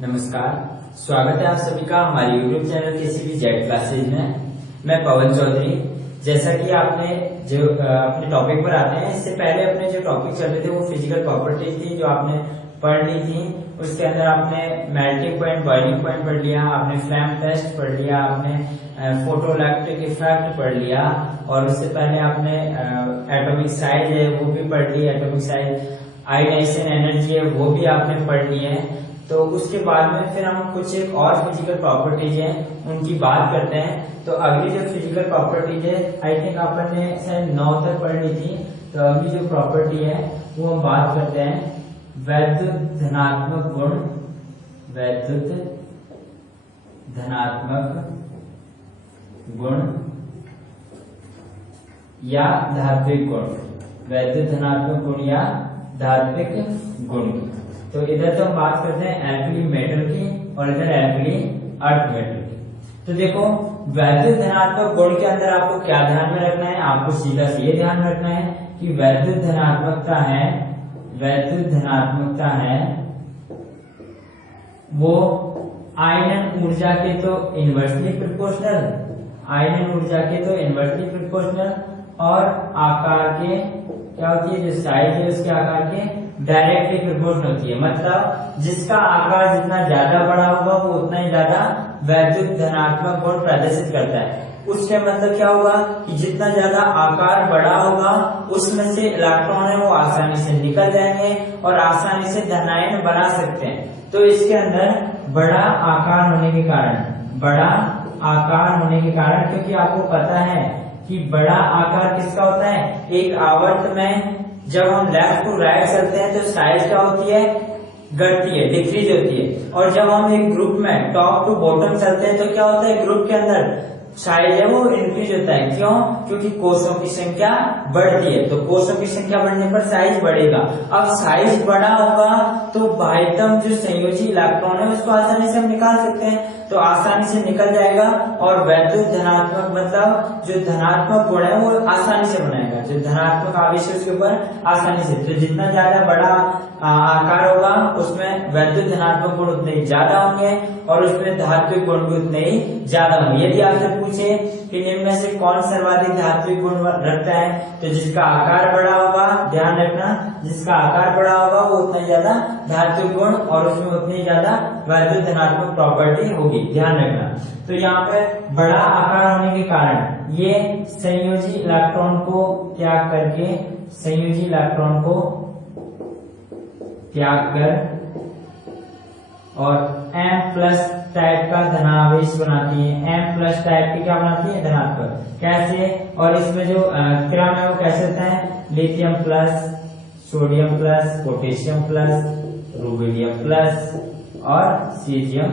नमस्कार, स्वागत है आप सभी का हमारे YouTube channel KCB Z classes में। मैं पवन चौधरी। जैसा कि आपने जो अपने टॉपिक पर आते हैं, इससे पहले अपने जो टॉपिक चल रहे थे वो फिजिकल प्रॉपर्टीज थी जो आपने पढ़ ली थी। उसके अंदर आपने मेल्टिंग पॉइंट, बॉइलिंग पॉइंट पढ़ लिया, आपने फ्लैम टेस्ट पढ़ लिया, आपने फोटोइलेक्ट्रिक इफेक्ट पढ़ लिया और उससे पहले आपने एटॉमिक साइज है वो भी पढ़ ली। एटॉमिक साइज, आयोनाइजेशन एनर्जी है वो भी आपने पढ़ ली है। तो उसके बाद में फिर हम कुछ एक और फिजिकल प्रॉपर्टीज हैं उनकी बात करते हैं। तो अगली जो फिजिकल प्रॉपर्टीज है, आई थिंक अपन ने शायद 9 तक पढ़ ली थी। तो अगली जो प्रॉपर्टी है वो हम बात करते हैं वैद्युत धनात्मक गुण, वैद्युत धनात्मक गुण या धात्विक गुण, वैद्युत धनात्मक गुण या धात्विक गुण की। तो इधर तो हम बात करते हैं एल्कली मेटल की और इधर एल्कली अर्थ मेटल की। तो देखो, वैद्युत धनात्मक गुण के अंदर आपको क्या ध्यान में रखना है, आपको सीधा से ये ध्यान रखना है कि वैद्युत धनात्मकता है, वैद्युत धनात्मकता है वो आयनन ऊर्जा के तो इनवर्सली प्रोपोर्शनल, आयनन ऊर्जा के तो इनवर्सली प्रोपोर्शनल और आकार के क्या होती है, जो साइज है उसके आकार के डायरेक्टली प्रोपोर्शनल होती है। मतलब जिसका आकार जितना ज्यादा बड़ा होगा वो उतना ही ज्यादा वैद्युत धनात्मक गुण प्रदर्शित करता है। उसके मतलब क्या होगा कि जितना ज्यादा आकार बड़ा होगा उसमें से इलेक्ट्रॉन है वो आसानी से निकल जाएंगे और आसानी से धनायन बना सकते हैं। तो इसके अंदर बड़ा आकार होने के कारण, बड़ा आकार होने के कारण, क्योंकि आपको पता है कि बड़ा आकार किसका होता है, एक आवर्त में जब हम लेफ्ट टू राइट चलते हैं तो साइज क्या होती है, घटती है, डिक्रीज होती है। और जब हम एक ग्रुप में टॉप टू बॉटम चलते हैं तो क्या होता है, ग्रुप के अंदर साइज है वो इंक्रीज होता है। क्यों? क्योंकि कोषों की संख्या बढ़ती है, तो कोषों की संख्या बढ़ने पर साइज बढ़ेगा। अब साइज बड़ा होगा तो बाह्यतम जो संयोजी इलेक्ट्रॉन है उसको आसानी से हम निकाल सकते हैं, तो आसानी से निकल जाएगा और वैद्युत धनात्मक मतलब जो धनात्मक गुण है वो आसानी से बनाएगा, जो धनात्मक आवेश है उसके ऊपर आसानी से। तो जितना ज्यादा बड़ा आकार होगा उसमें वैद्युत धनात्मक गुण उतने ही ज्यादा होंगे और उसमें धात्विक गुण भी उतने ही ज्यादा होंगे। यदि आपसे पूछे कि निम्न में से कौन सर्वाधिक धात्विक गुण रखता है, तो जिसका आकार बड़ा होगा, ध्यान रखना, जिसका आकार बड़ा होगा वो उतना ज्यादा धात्विक गुण और उसमें उतनी ज्यादा वैद्युत धनात्मक प्रॉपर्टी होगी, ध्यान रखना। तो यहाँ पे बड़ा आकार होने के कारण ये संयोजी इलेक्ट्रॉन को त्याग करके, संयोजी इलेक्ट्रॉन को त्याग कर और M+ टाइप का धनावेश बनाती है। M+ टाइप की क्या बनाती है, धनात्मक। कैसे? और इसमें जो क्रम है वो कैसे होता है, lithium plus, sodium plus, potassium plus, rubidium plus और सीजियम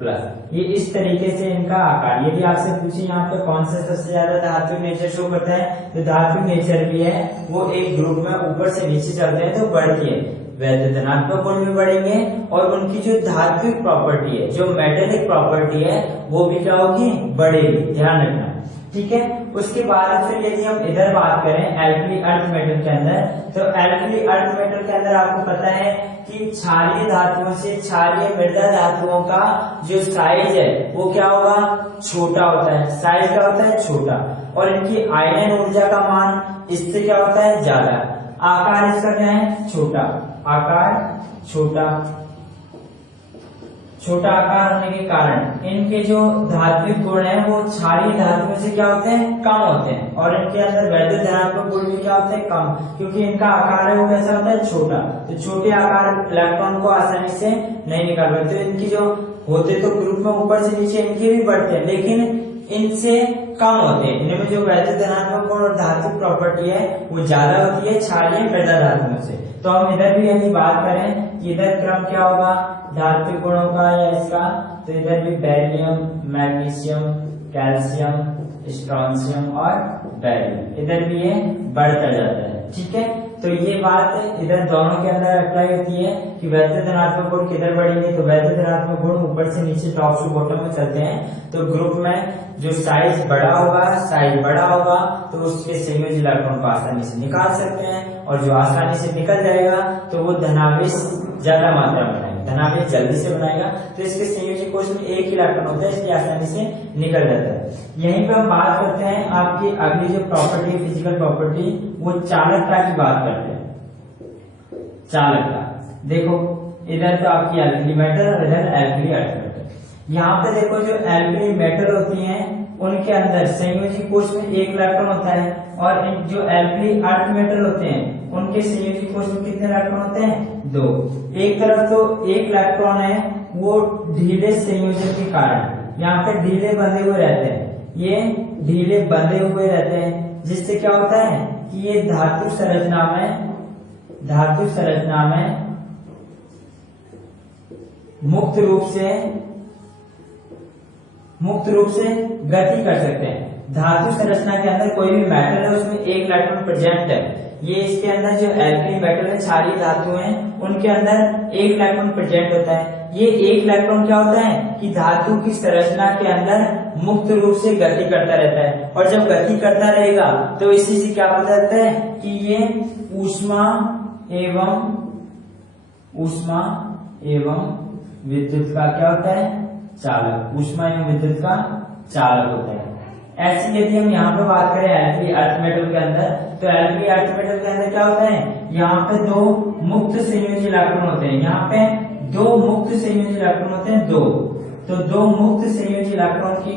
प्लस। ये इस तरीके से इनका आकार। यदि आपसे पूछे यहाँ पे कौन सा सबसे ज्यादा धात्विक नेचर शो करता है, तो धात्विक नेचर भी है वो एक ग्रुप में ऊपर से नीचे चलते हैं तो बढ़ती है, वैद्युत धनात्मक गुण भी बढ़ेंगे और उनकी जो धात्विक प्रॉपर्टी है, जो मेटेलिक प्रॉपर्टी है वो भी क्या होगी, बढ़ेगी, ध्यान रखना, ठीक है। उसके बाद फिर यदि हम इधर बात करें एल्कली अर्थ मेटल के अंदर, तो एल्कली अर्थ मेटल के अंदर आपको पता है कि क्षारीय धातुओं से क्षारीय मृदा धातुओं का जो साइज है वो क्या होगा, छोटा होता है। साइज क्या होता है, छोटा, और इनकी आयनन ऊर्जा का मान इससे क्या होता है, ज्यादा। आकार इसका क्या है, छोटा, आकार छोटा, छोटा आकार होने के कारण इनके जो धात्विक गुण है वो क्षारीय धातुओं से क्या होते हैं, कम होते हैं और इनके अंदर वैद्युत धनात्मक गुण भी क्या होते हैं, कम, क्योंकि इनका आकार है वो कैसा होता है, छोटा। तो छोटे आकार इलेक्ट्रॉन को आसानी से नहीं निकाल पाते। तो इनकी जो होते तो ग्रुप में ऊपर से नीचे इनके भी बढ़ते हैं लेकिन इनसे कम होते हैं। इनमें जो वैद्युत धनात्मक गुण और धात्विक प्रॉपर्टी है वो ज्यादा होती है क्षारीय मृदा धातुओं से। तो हम इधर भी यदि बात करें कि इधर क्रम क्या होगा धात्विक गुणों का या इसका, तो इधर भी बेरिलियम, मैग्नीशियम, कैल्शियम, स्ट्रोंशियम और बेरिलियम, इधर भी ये बढ़ता जाता है, ठीक है। तो ये बात इधर दोनों के अंदर अप्लाई होती है कि वैद्युत धनात्मक गुण किधर बढ़ेंगे, तो वैद्युत धनात्मक गुण ऊपर से नीचे टॉप से बॉटम में चलते हैं। तो ग्रुप में जो साइज बड़ा होगा, साइज बड़ा होगा तो उसके संयोजी इलेक्ट्रॉन को आसानी से निकाल सकते हैं और जो आसानी से निकल जाएगा तो वो धनावेश ज्यादा मात्रा में है। धनावेश जल्दी से बनाएगा, तो इसके संयोजी कोष में एक ही इलेक्ट्रॉन होता है, इसलिए आसानी से निकल जाता है। यहीं पे हम बात करते हैं आपकी अगली जो प्रॉपर्टी, फिजिकल प्रॉपर्टी, वो चालकता की बात करते हैं। चालकता देखो, इधर तो आपकी एल्कली मेटल और इधर एल्कली अर्थ मेटल। यहाँ पे देखो जो एल्कली मेटल होती हैं उनके अंदर संयोजी कोष में एक इलेक्ट्रॉन होता है, और जो एल्कली अर्थ मेटल होते हैं उनके संयोजी कोष में कितने इलेक्ट्रॉन होते हैं? 2। एक तरफ तो एक इलेक्ट्रॉन है वो ढीले संयोजन के कारण यहाँ पे ढीले बंधे हुए रहते हैं, ये ढीले बंधे हुए रहते हैं, जिससे क्या होता है कि ये धातु संरचना में मुक्त रूप से गति कर सकते हैं। धातु संरचना के अंदर कोई भी मेटल है उसमें एक इलेक्ट्रॉन प्रेजेंट है, ये इसके अंदर जो एल्कली मेटल है, क्षारीय धातु हैं, उनके अंदर एक इलेक्ट्रॉन प्रेजेंट होता है। ये एक इलेक्ट्रॉन क्या होता है कि धातु की संरचना के अंदर मुक्त रूप से गति करता रहता है, और जब गति करता रहेगा तो इसी से क्या पता चलता है कि ये ऊष्मा एवं विद्युत का क्या होता है? चालक। ऊष्मा एवं विद्युत का चालक होता है। ऐसे यदि हम यहाँ पे बात करें एल्कली अर्थ मेटल के अंदर, तो एल्कली अर्थ मेटल के अंदर क्या होता है? यहाँ पे 2 मुक्त संयोजी इलेक्ट्रॉन होते हैं, यहाँ पे 2 मुक्त संयोजी इलेक्ट्रॉन होते हैं, 2। तो 2 मुक्त संयोजी इलेक्ट्रॉन के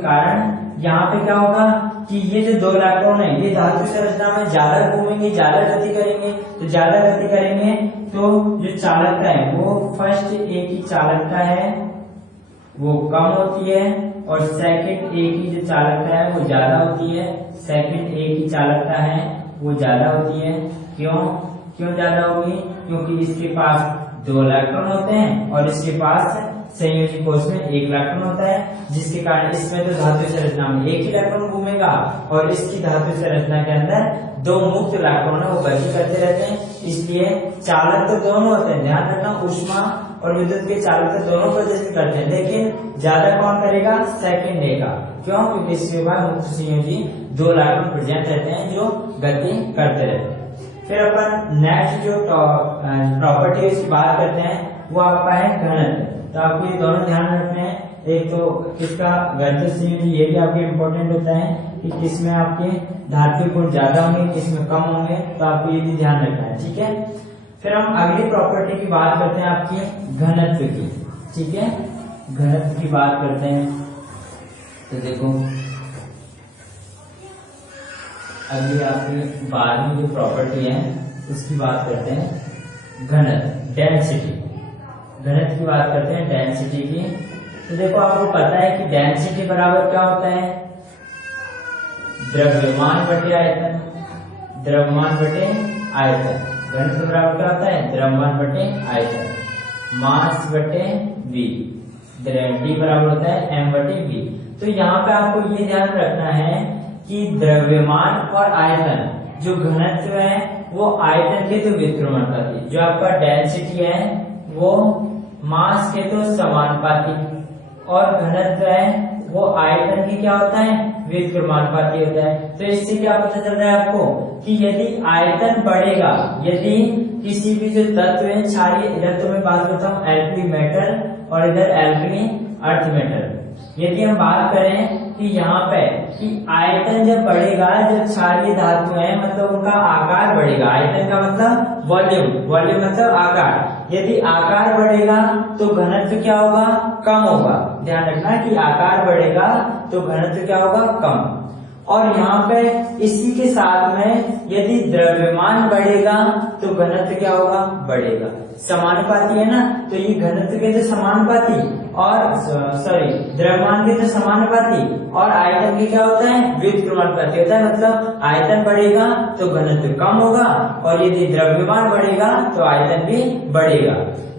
कारण यहाँ पे क्या होगा कि ये जो 2 इलेक्ट्रॉन है ये धातु संरचना में ज्यादा घूमेंगे, ज्यादा गति करेंगे, तो ज्यादा गति करेंगे तो जो चालकता है वो फर्स्ट ए की चालकता है वो कम होती है, और सेकंड ए की जो चालकता है वो ज्यादा होती है। सेकंड ए की चालकता है वो ज्यादा होती है। क्यों ज्यादा होगी? क्योंकि इसके पास 2 इलेक्ट्रॉन होते हैं और इसके पास संयोजी कोष में 1 इलेक्ट्रॉन होता है, जिसके कारण इसमें तो धातु संरचना में 1 इलेक्ट्रॉन घूमेगा, और इसकी धातु संरचना के अंदर 2 मुक्त इलेक्ट्रॉन है वो गति करते रहते हैं। इसलिए चालक तो दोनों होते हैं, ध्यान रखना, ऊष्मा और विद्युत के चालक तो दोनों प्रदर्शित करते हैं, लेकिन ज्यादा कौन करेगा? सेकंड ए का। क्यों? क्योंकि इसके बाद मुक्त संयोजी 2 इलेक्ट्रॉन प्रेजेंट रहते हैं जो गति करते रहते हैं। फिर अपन नेक्स्ट जो प्रॉपर्टी की बात करते हैं वो आपका है घनत्व। तो आपको ये दोनों ध्यान रखने हैं, एक तो किसका घनत्व संयोजी, ये भी आपके इम्पोर्टेंट होता है कि किसमें आपके धातु गुण ज्यादा होंगे, किसमें कम होंगे, तो आपको ये भी ध्यान रखना है, ठीक है। फिर हम अगली प्रॉपर्टी की बात करते हैं आपकी घनत्व की, ठीक है। घनत्व की बात करते हैं तो देखो अगली आपकी 12वीं जो प्रॉपर्टी है उसकी बात करते हैं घनत्व, डेंसिटी। घनत्व की बात करते हैं डेंसिटी की। तो देखो आपको पता है कि डेंसिटी बराबर क्या होता है? द्रव्यमान बटे आयतन। द्रव्यमान बटे आयतन। घनत्व बराबर क्या होता है? द्रव्यमान बटे आयतन। मास बटे v। d बराबर होता है m बटे v। तो यहाँ पे आपको ये ध्यान रखना है कि द्रव्यमान और आयतन जो घनत्व है वो आयतन के तो व्युत्क्रमानुपाती, जो आपका डेंसिटी है वो मास के तो समानुपाती, और घनत्व है वो आयतन की क्या होता है? व्युत्क्रमानुपाती होता है। तो इससे क्या पता चल रहा है आपको कि यदि आयतन बढ़ेगा, यदि किसी भी जो तत्व है क्षारीय, इधर तो मैं बात करता हूँ एल्कली मेटल और इधर एल्कली अर्थ मेटल, यदि हम बात करें कि यहाँ पे कि आयतन जब बढ़ेगा, जब क्षारीय धातु है मतलब उनका आकार बढ़ेगा। आयतन का मतलब वॉल्यूम, वॉल्यूम मतलब आकार। यदि आकार बढ़ेगा तो घनत्व क्या होगा? कम होगा। ध्यान रखना कि आकार बढ़ेगा तो घनत्व क्या होगा? कम। और यहाँ पे इसी के साथ में यदि द्रव्यमान बढ़ेगा तो घनत्व क्या होगा? बढ़ेगा। समानुपाती है ना, तो ये घनत्व के तो समानुपाती और द्रव्यमान के तो समानुपाती, और आयतन के क्या होता है? व्युत्क्रमानुपाती होता है। मतलब आयतन बढ़ेगा तो घनत्व कम होगा, और यदि द्रव्यमान बढ़ेगा तो आयतन भी बढ़ेगा।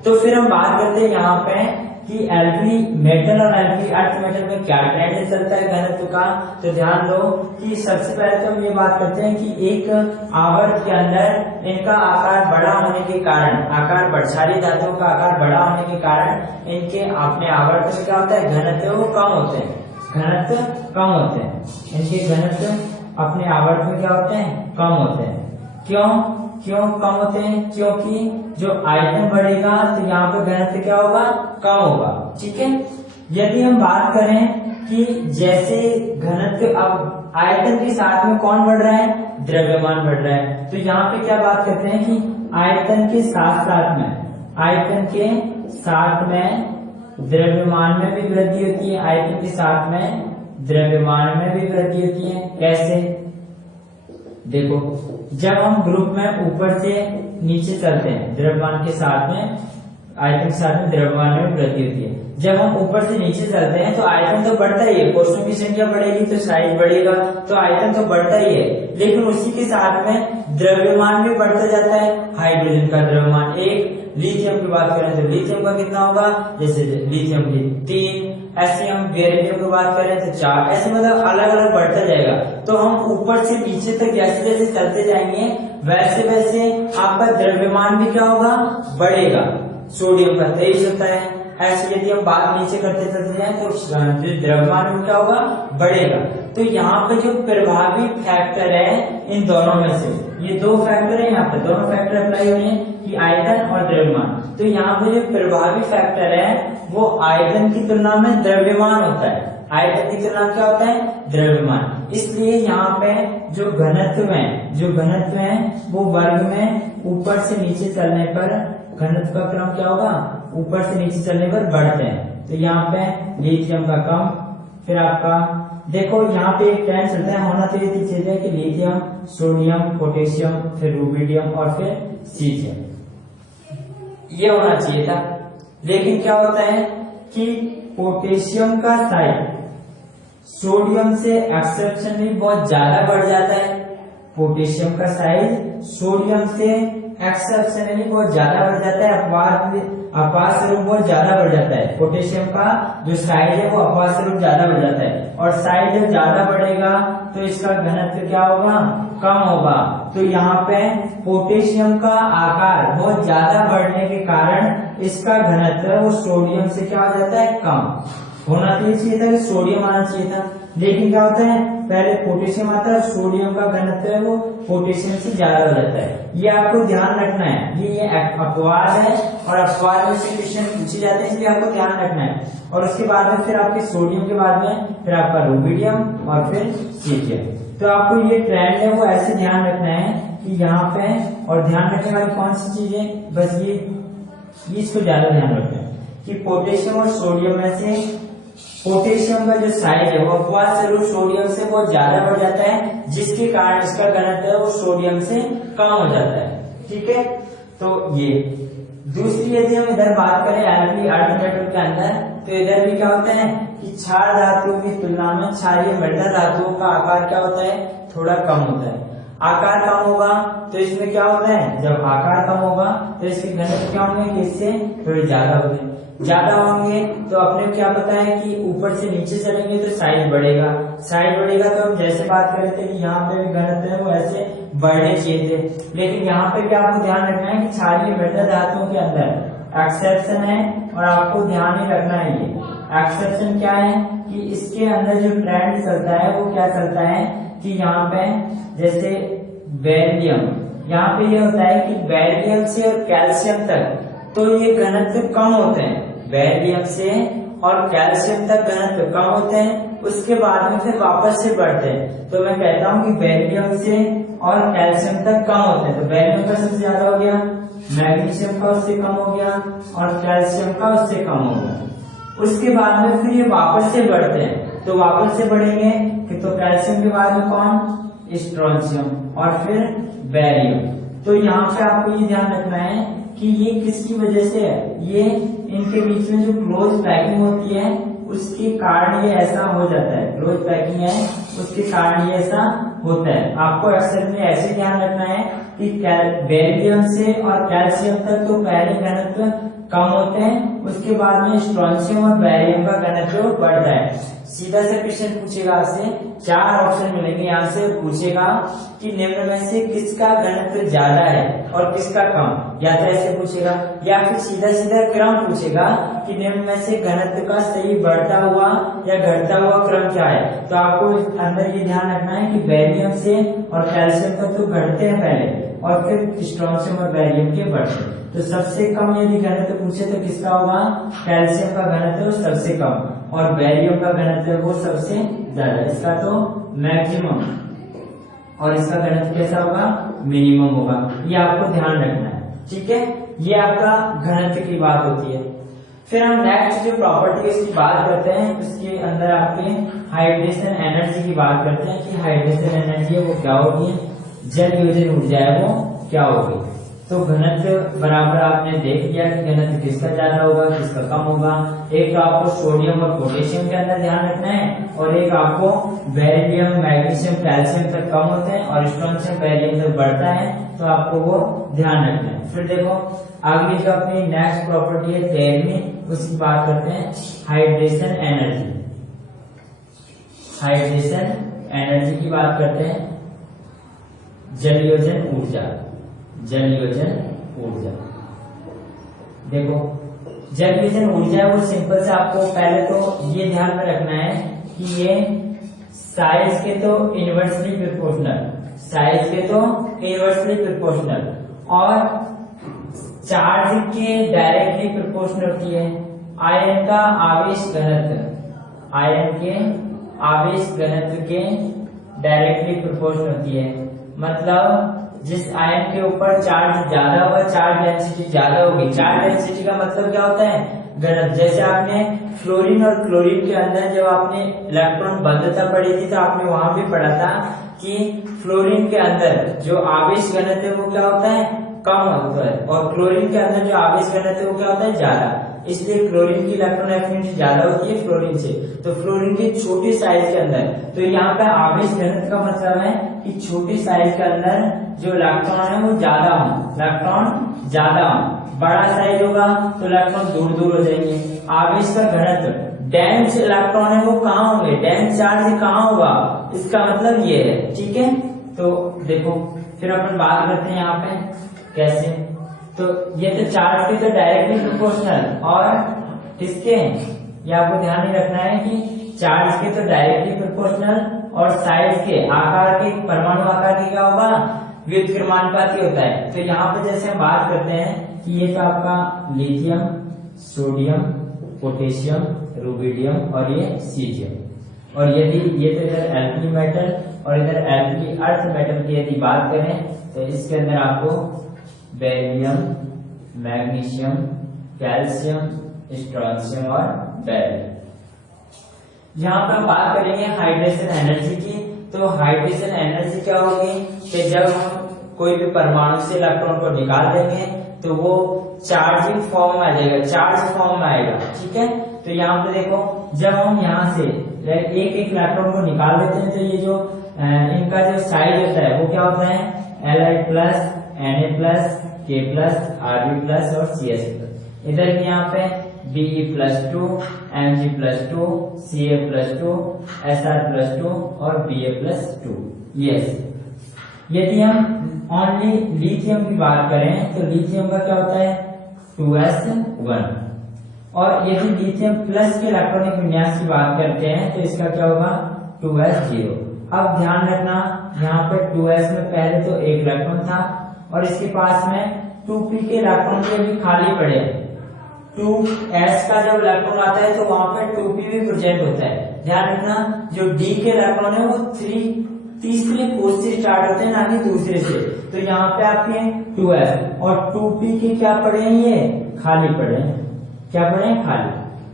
तो फिर हम बात करते हैं यहाँ पे कि एल्कली मेटल और एल्कली अर्थ मेटल में क्या ट्रेंड चलता है घनत्व का। तो ध्यान दो कि सबसे पहले तो हम ये बात करते हैं कि एक आवर्त के अंदर इनका आकार बड़ा होने के कारण, क्षारीय धातुओं का आकार बड़ा होने के कारण इनके अपने आवर्त में क्या होता है? घनत्व वो कम होते हैं। घनत्व कम होते हैं, इनके घनत्व अपने आवर्त में क्या होते हैं? कम होते हैं। क्यों? क्यों कम होते हैं? क्योंकि जो आयतन बढ़ेगा तो यहाँ पे घनत्व क्या होगा? कम होगा। ठीक है। यदि हम बात करें कि जैसे घनत्व अब आयतन के साथ में कौन बढ़ रहा है? द्रव्यमान बढ़ रहा है। तो यहाँ पे क्या बात करते हैं कि आयतन के साथ साथ में द्रव्यमान में भी वृद्धि होती है। आयतन के साथ में द्रव्यमान में भी वृद्धि होती है। कैसे? देखो, जब हम ग्रुप में ऊपर से नीचे चलते हैं, द्रव्यमान के साथ में आयतन के साथ में द्रव्यमान में वृद्धि होती है। जब हम ऊपर से नीचे चलते हैं तो आयतन तो बढ़ता ही है, कोषों की संख्या बढ़ेगी तो साइज बढ़ेगा, तो आयतन तो बढ़ता ही है, लेकिन उसी के साथ में द्रव्यमान भी बढ़ता जाता है। हाइड्रोजन का द्रव्यमान 1, लिथियम की बात करें तो लिथियम का कितना होगा? जैसे लिथियम की 3, ऐसे हम बेरिलियम की बात करें तो 4, ऐसे मतलब अलग अलग बढ़ता जाएगा। तो हम ऊपर से नीचे तक जैसे जैसे चलते जाएंगे वैसे वैसे आपका द्रव्यमान भी क्या होगा? बढ़ेगा। सोडियम का 23 होता है। ऐसे यदि हम बात नीचे करते चलते जाए तो जो द्रव्यमान में क्या होगा? बढ़ेगा। तो यहाँ पे जो प्रभावी फैक्टर है इन दोनों में से, ये दो फैक्टर है, यहाँ पे दोनों फैक्टर अप्लाई हुए हैं कि आयतन और द्रव्यमान। तो यहाँ पे जो प्रभावी फैक्टर है वो आयतन की तुलना में द्रव्यमान होता है। आयतन की तुलना क्या होता है? द्रव्यमान। इसलिए यहाँ पे जो घनत्व है वो वर्ग में ऊपर से नीचे चलने पर घनत्व का क्रम क्या होगा? ऊपर से नीचे चलने पर बढ़ते हैं। तो यहाँ पे लिथियम का कम, फिर आपका देखो यहाँ पे एक ट्रेंड चलता है, होना तो ये चीजें कि लिथियम, सोडियम, पोटेशियम, फिर रूबिडियम और फिर सीजियम, ये होना चाहिए था। लेकिन क्या होता है कि पोटेशियम का साइज सोडियम से एक्सेप्शनली बहुत ज्यादा बढ़ जाता है। पोटेशियम का साइज सोडियम से एक्सेप्शनली बहुत ज्यादा बढ़ जाता है, अपवाद स्वरूप बहुत ज्यादा बढ़ जाता है। पोटेशियम का जो साइज है वो अपवाद स्वरूप ज्यादा बढ़ जाता है, और साइज जब ज्यादा बढ़ेगा तो इसका घनत्व क्या होगा? कम होगा। तो यहाँ पे पोटेशियम का आकार बहुत ज्यादा बढ़ने के कारण इसका घनत्व वो सोडियम से क्या हो जाता है? कम। होना तो चाहिए था कि सोडियम आना चाहिए था, लेकिन क्या होता है पहले पोटेशियम आता है, सोडियम का घनत्व है वो पोटेशियम से ज्यादा हो जाता है। ये आपको ध्यान रखना है, ये अपवाद है और अपवाद में से क्वेश्चन पूछे जाते हैं, इसलिए आपको ध्यान रखना है। और उसके बाद में फिर आपके सोडियम के बाद में फिर आपका रूबिडियम और फिर सीजियम। तो आपको ये ट्रेंड है वो ऐसे ध्यान रखना है कि यहाँ पे, और ध्यान रखने वाली कौन सी चीज है, बस ये इसको ज्यादा ध्यान रखना है कि पोटेशियम और सोडियम में से पोटेशियम का जो साइज है वो अपवाद स्वरूप सोडियम से बहुत ज्यादा बढ़ जाता है, जिसके कारण इसका घनत्व है वो सोडियम से कम हो जाता है। ठीक है। तो ये दूसरी यदि हम इधर बात करें एल्फी अर्थमैटर के अंदर, तो इधर भी क्या होता है कि क्षार धातुओं की तुलना में क्षारीय मृदा धातुओं का आकार क्या होता है? थोड़ा कम होता है। आकार कम होगा तो इसमें क्या होता है? जब आकार कम होगा तो इसके घनत्व क्या होंगे कि इससे थोड़े ज्यादा होंगे। ज्यादा होंगे तो अपने क्या पता है कि ऊपर से नीचे चलेंगे तो साइज बढ़ेगा। साइज बढ़ेगा तो हम जैसे बात कर रहे थे कि यहाँ पे भी घनत्व है वो ऐसे बढ़ने चाहिए थे, लेकिन यहाँ पे क्या आपको ध्यान रखना है कि क्षारीय मृदा धातुओं के अंदर एक्सेप्शन है, और आपको ध्यान ही रखना है ये एक्सेप्शन क्या है कि इसके अंदर जो ट्रेंड चलता है वो क्या चलता है कि यहाँ पे जैसे बेरिलियम, यहाँ पे ये होता है कि बेरिलियम से और कैल्शियम तक तो ये घनत्व कम होते हैं, बेरिलियम से और कैल्शियम तक घनत्व कम होते हैं, उसके बाद में फिर वापस से बढ़ते हैं। तो मैं कहता हूँ कि बेरिलियम से और कैल्शियम तक कम होते हैं, तो बेरिलियम का सबसे ज्यादा हो गया, मैग्नीशियम का उससे कम हो गया और कैल्शियम का उससे कम हो गया। उसके बाद में फिर ये वापस से बढ़ते हैं, तो वापस से बढ़ेंगे कि तो कैल्शियम के बाद में कौन? स्ट्रोंशियम और फिर बेरियम। तो यहाँ पे आपको ये ध्यान रखना है कि ये किसकी वजह से है, ये इनके बीच में जो क्लोज पैकिंग होती है उसके कारण ये ऐसा हो जाता है। क्लोज पैकिंग है उसके कारण ये ऐसा होता है। आपको अक्सर में ऐसे ध्यान रखना है कि बेरिलियम से और कैल्शियम तक तो पहले घनत्व कम होते हैं, उसके बाद में स्ट्रोंशियम और बेरियम का घनत्व बढ़ता है। सीधा से क्वेश्चन पूछेगा आपसे, 4 ऑप्शन मिलेंगे यहाँ से, पूछेगा कि निम्न में से किसका घनत्व ज्यादा है और किसका कम, या तो ऐसे पूछेगा या फिर सीधा सीधा क्रम पूछेगा कि निम्न में से घनत्व का सही बढ़ता हुआ या घटता हुआ क्रम क्या है। तो आपको अंदर ये ध्यान रखना है कि बेरियम से और कैल्शियम तक तो घटते हैं पहले, और फिर स्ट्रोंशियम और बेरियम के बढ़ते। तो सबसे कम यदि घनत्व पूछे तो किसका होगा, कैल्शियम का घनत्व सबसे कम और बेरियम का घनत्व वो सबसे ज्यादा, इसका तो मैक्सिमम और इसका घनत्व कैसा होगा, मिनिमम होगा। ये आपको ध्यान रखना है, ठीक है। ये आपका घनत्व की बात होती है। फिर हम नेक्स्ट जो प्रॉपर्टी की बात करते हैं, उसके अंदर आपके हाइड्रेशन एनर्जी की बात करते हैं कि हाइड्रेशन एनर्जी है वो क्या होगी, जल योजन ऊर्जा है वो क्या होगी। तो घनत्व बराबर आपने देख लिया कि घनत्व किसका ज्यादा होगा किसका कम होगा। एक तो आपको सोडियम और पोटेशियम के अंदर ध्यान रखना है और एक आपको बेरिलियम मैग्नीशियम कैल्शियम तक कम होते हैं और स्ट्रोंशियम बेरियम तक बढ़ता है, तो आपको वो ध्यान रखना है। फिर देखो आगे जो अपनी नेक्स्ट प्रॉपर्टी है 13वीं, उसकी बात करते हैं हाइड्रेशन एनर्जी। हाइड्रेशन एनर्जी की बात करते हैं जलयोजन ऊर्जा। जलयोजन ऊर्जा देखो जलयोजन ऊर्जा है वो सिंपल से आपको पहले तो ये ध्यान में रखना है कि ये साइज के तो इनवर्सली प्रोपोर्शनल, साइज के तो इनवर्सली प्रोपोर्शनल और चार्ज के डायरेक्टली प्रोपोर्शनल होती है। आयन का आवेश घनत्व, आयन के आवेश घनत्व के डायरेक्टली प्रोपोर्शनल होती है। मतलब जिस आयन के ऊपर चार्ज ज्यादा होगा, चार्ज डेंसिटी ज्यादा होगी। चार्ज डेंसिटी का मतलब क्या होता है, घनत्व। जैसे आपने फ्लोरीन और क्लोरीन के अंदर जब आपने इलेक्ट्रॉन बंधता पढ़ी थी तो आपने वहां भी पढ़ा था कि फ्लोरीन के अंदर जो आवेश घनत्व है वो क्या होता है, कम होता है और क्लोरीन के अंदर जो आवेश घनत्व है वो क्या होता है, ज्यादा। इसलिए क्लोरीन की इलेक्ट्रॉन एफिनिटी ज्यादा होती है फ्लोरीन से। तो फ्लोरीन की छोटी साइज के अंदर, तो यहाँ पे आवेश घनत्व का मतलब है कि छोटी साइज के अंदर जो इलेक्ट्रॉन है वो ज्यादा हो, इलेक्ट्रॉन ज्यादा हो। बड़ा साइज होगा तो इलेक्ट्रॉन दूर दूर हो जाएंगे। आवेश का घनत्व, डेंस इलेक्ट्रॉन है वो कहाँ होंगे, डेंस चार्ज कहाँ होगा, इसका मतलब ये है, ठीक है। तो देखो फिर अपन बात करते हैं यहाँ पे कैसे। तो ये तो चार्ज के तो डायरेक्टली प्रोपोर्शनल और किसके, ये आपको ध्यान ही रखना है कि चार्ज के तो डायरेक्टली प्रोपोर्शनल और साइज के आकार के, परमाणु आकार के क्या होगा, व्युत्क्रमानुपाती होता है। तो यहाँ पे जैसे हम बात करते हैं कि ये तो आपका लिथियम, सोडियम, पोटेशियम, रुबिडियम और ये सीजियम। और यदि ये तो इधर एल्कली मेटल और इधर एल्कली अर्थ मेटल की यदि बात करें तो इसके अंदर आपको बेरिलियम, मैग्नीशियम, कैल्शियम, स्ट्रोंशियम और बेरिलियम। यहाँ पर बात करेंगे हाइड्रेशन एनर्जी की। तो हाइड्रेशन एनर्जी क्या होगी कि जब हम कोई भी परमाणु से इलेक्ट्रॉन को निकाल देंगे तो वो चार्जिंग फॉर्म में आ जाएगा, चार्ज फॉर्म में आएगा, ठीक है। तो यहाँ पे देखो जब हम यहाँ से एक एक इलेक्ट्रॉन को निकाल देते हैं तो ये जो इनका जो साइज होता है वो क्या होता है, Li+, Na+, K+, Rb+ और Cs+। इधर भी यहाँ पे Be+2, Mg+2, Ca+2, Sr+2 और Ba+2। यस, यदि हम ओनली लिथियम की बात करें तो लिथियम का क्या होता है 2s1 और यदि लिथियम प्लस के इलेक्ट्रॉनिक विन्यास की बात करते हैं तो इसका क्या होगा 2s0। अब ध्यान रखना यहाँ पे 2s में पहले तो एक इलेक्ट्रॉन था और इसके पास में 2p के इलेक्ट्रॉन भी अभी खाली पड़े हैं। 2s का जब इलेक्ट्रॉन आता है तो वहां पे 2p भी प्रेजेंट होता है। ध्यान रखना जो d के इलेक्ट्रॉन है वो तीसरे पोस्ट से स्टार्ट होते हैं ना कि दूसरे से। तो यहाँ पे आपके 2s और 2p के क्या पड़े हैं, ये खाली पड़े हैं। क्या पड़े हैं, खाली।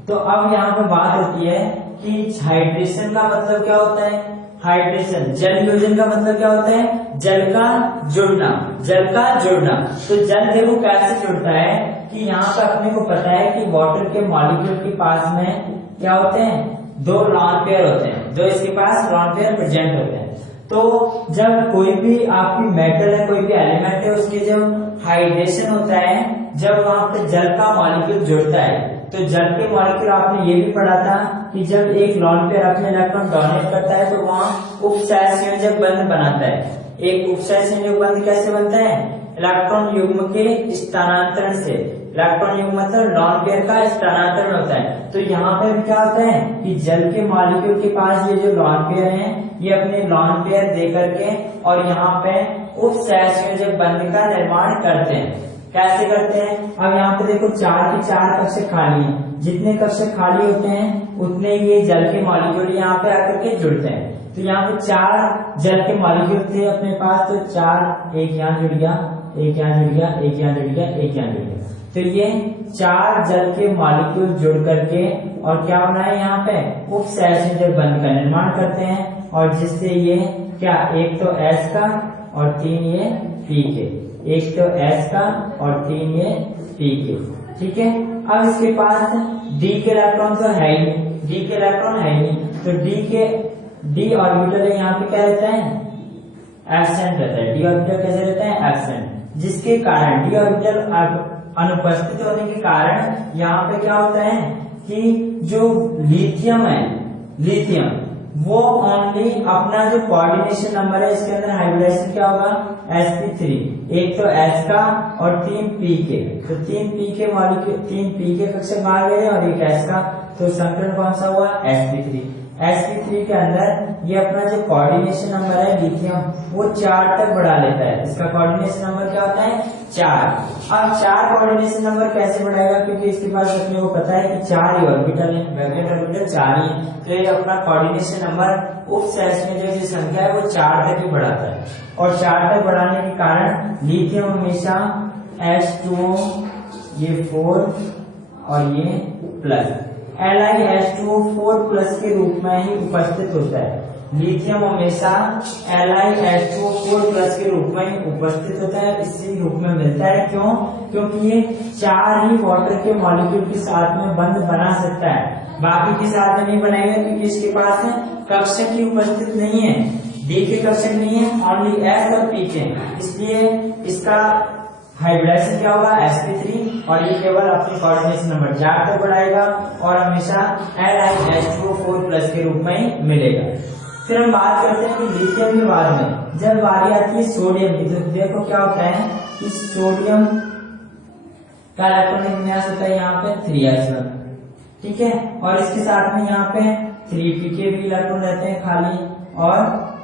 तो अब यहाँ पे बात होती है कि हाइड्रेशन का मतलब क्या होता है, हाइड्रेशन जल योजन का मतलब क्या होता है, जल का जुड़ना, जल का जुड़ना। तो जल देखो कैसे जुड़ता है कि यहाँ पे अपने को पता है कि वाटर के मॉलिक्यूल के पास में क्या होते हैं, 2 लॉन पेयर होते हैं, जो इसके पास लॉन पेयर प्रेजेंट होते हैं। तो जब कोई भी आपकी मेटल है, कोई भी एलिमेंट है, उसके जब हाइड्रेशन होता है, जब वहां पे जल का मॉलिक्यूल जुड़ता है, तो जल के मॉलिक्यूल आपने ये भी पढ़ा था कि जब एक लॉन पेयर अपने इलेक्ट्रॉन डोनेट करता है तो वहां उपसय संयोजक बंध बनाता है। एक उपसय संयोजक बंध कैसे बनता है, इलेक्ट्रॉन युग्म के स्थानांतरण से। इलेक्ट्रॉन युग्म मतलब लॉन पेयर का स्थानांतरण होता है। तो यहाँ पे भी क्या होता है कि जल के मॉलिक्यूल के पास ये जो लॉन पेयर है ये अपने लॉन पेयर दे करके और यहाँ पे उपसहसंयोजक बंध का निर्माण करते हैं। कैसे करते हैं? अब यहाँ पे देखो 4 के 4 कक्षक खाली हैं, जितने कक्षक खाली होते हैं उतने ये जल के मॉलिक्यूल यहाँ पे आकर के जुड़ते हैं। तो यहाँ पे 4 जल के मॉलिक्यूल थे अपने पास, तो 4, एक यहाँ जुड़ गया, एक यहाँ जुड़ गया, एक यहाँ जुड़ गया, एक यहाँ जुड़ गया। तो ये 4 जल के मॉलिक्यूल जुड़ करके और क्या बना है यहाँ पे उपसहसंयोजक बंध का निर्माण करते हैं, और जिससे ये क्या एक तो S का और 3 ये P के, एक तो S का और 3 ये P के। ठीक है, अब इसके पास D के इलेक्ट्रॉन तो है ही, D के इलेक्ट्रॉन है ही, तो D ऑर्बिटल यहाँ पे क्या रहता है? एब्सेंट रहता है। D ऑर्बिटल कैसे रहता है? एब्सेंट, जिसके कारण D ऑर्बिटल अनुपस्थित होने के कारण यहाँ पे क्या होता है कि जो लिथियम है, लिथियम वो ओनली अपना जो कोऑर्डिनेशन नंबर है इसके अंदर हाइब्रिडाइजेशन क्या होगा? sp3, एक तो S का और 3 P के, तो 3 P के मॉलिक्यूल 3 P के कक्षक बाहर गए और एक S का, तो संकरण कौन सा हुआ? sp3। sp3 के अंदर ये अपना जो कोऑर्डिनेशन नंबर है लिथियम वो 4 तक बढ़ा लेता है। इसका कोऑर्डिनेशन नंबर क्या होता है? 4। अब 4 कोऑर्डिनेशन नंबर कैसे बढ़ाएगा? क्योंकि इसके पास अपने को पता है कि 4 ही ऑर्बिटल है, मैग्नेट ऑर्बिटल 4 ही है, तो ये अपना कोऑर्डिनेशन नंबर उपसहसंयोजक जो संख्या है वो 4 तक ही बढ़ाता है। और 4 तक बढ़ाने के कारण लिथियम हमेशा H2O ये 4 और ये प्लस LiH2O4 प्लस के रूप में ही उपस्थित होता है। लिथियम हमेशा LiH2O4 प्लस के रूप में ही उपस्थित होता है, इसी रूप में मिलता है। क्यों? क्योंकि ये 4 ही वाटर के मॉलिक्यूल के साथ में बंध बना सकता है, बाकी के साथ में नहीं बनाएगा, क्योंकि इसके पास कक्षक की उपस्थित नहीं है, D के कक्षक नहीं है, ओनली S और P के, इसलिए इसका हाइब्रिडाइजेशन क्या होगा? sp3, और ये केवल अपनी कोऑर्डिनेशन नंबर 4 तक बढ़ाएगा और हमेशा LiH2O4 प्लस के रूप में ही मिलेगा। फिर हम बात करते हैं कि लिथियम के बाद में जब बारी आती है सोडियम की, तो देखो क्या होता है कि सोडियम का इलेक्ट्रॉनिक विन्यास होता है यहाँ पे 3s1, ठीक है, और इसके साथ में यहाँ पे 3p के भी इलेक्ट्रॉन रहते हैं खाली और